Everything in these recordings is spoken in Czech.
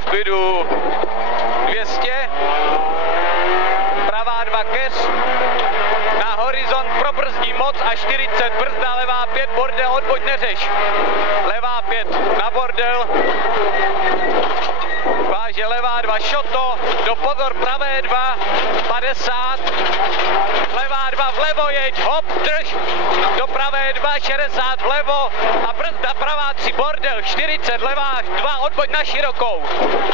v klidu. 200. Pravá 2 keř. Na horizont probrzdí moc a 40. Brzda levá 5, bordel, odboď neřeš. Levá 5 na bordel. Váže levá 2 šoto, do pozor pravé 2, 50. Levá 2 vlevo jeď, hop, drž. Do pravé 2, 60 vlevo a brzda pravá 3 bordel, 40, levá 2, odboď na širokou.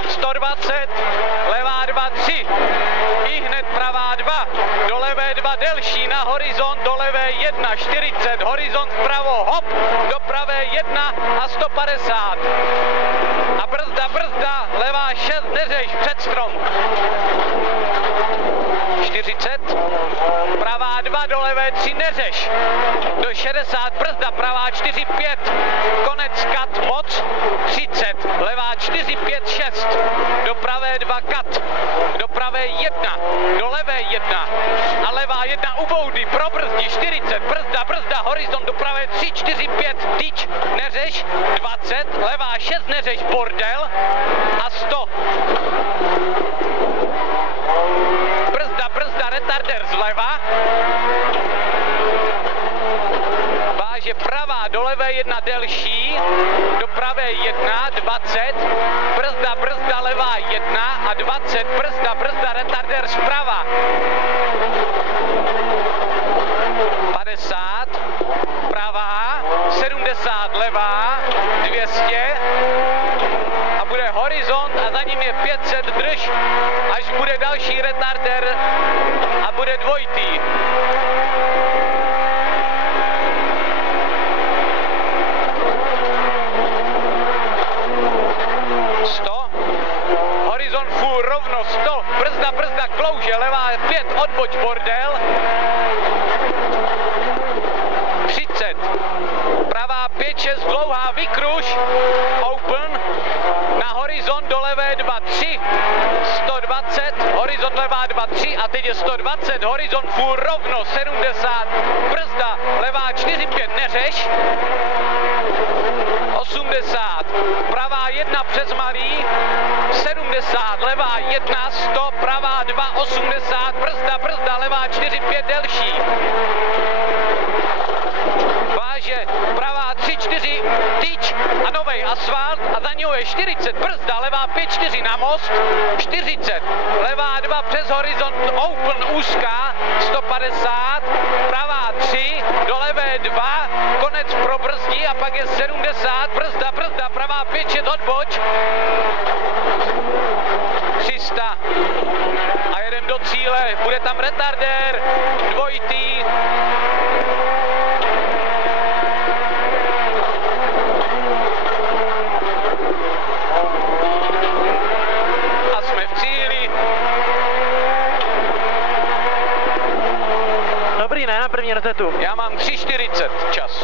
120, levá 2, 3. I hned pravá 2, do levé 2 delší, na horizont, do levé 1, 40, horizont vpravo, hop, do pravé 1 a 150. A brzda, levá 6, neřeš, před strom. 40, pravá 2, do levé 3, neřeš. Do 60, brzda, pravá 4, 5, konec kat, moc, 30, levá 4, 5, 6, do pravé 2 kat, do pravé 1, do levé 1 a levá 1 u boudy, probrzdí, 40, brzda, horizont, do pravé 3, 4, 5, tyč, neřeš, 20, levá 6, neřeš, bordel a 100. Brzda, retarder zleva. Váže pravá, do levé 1 delší, do pravé 1, 20, brzda, levá 1 a 20, brzda, retarder zprava. 50, pravá, 70 levá, 200 a bude horizont a za ním je 500, drž, až bude další retarder a bude dvojitý. Horizont full rovno 100, brzda, klouže, levá 5, odboč bordel. 30, pravá 5, 6, dlouhá, vykruž, open, na horizont do levé 2, 3, 120, horizont levá 2, 3 a teď je 120, horizont full rovno, 70, brzda, levá 4, 5, neřeš, 80, pravá 1 přes malý, 70, levá 1, 100, pravá 2, 80, brzda, levá 4, 5, delší. Váže pravá 3, 4, tyč a novej asfalt a za něho je 40, brzda, levá 5, 4 na most, 40, levá 2 přes horizont, open, úzká, 150, pravá 3, do levé 2, konec probrzdí a pak je 70, brzda, pravá 5, 6, odboč, 300 a jedem do cíle, bude tam retardér, dvojitý. A jsme v cíli. Dobrý, ne? Na první resetu. Já mám 3:40 čas.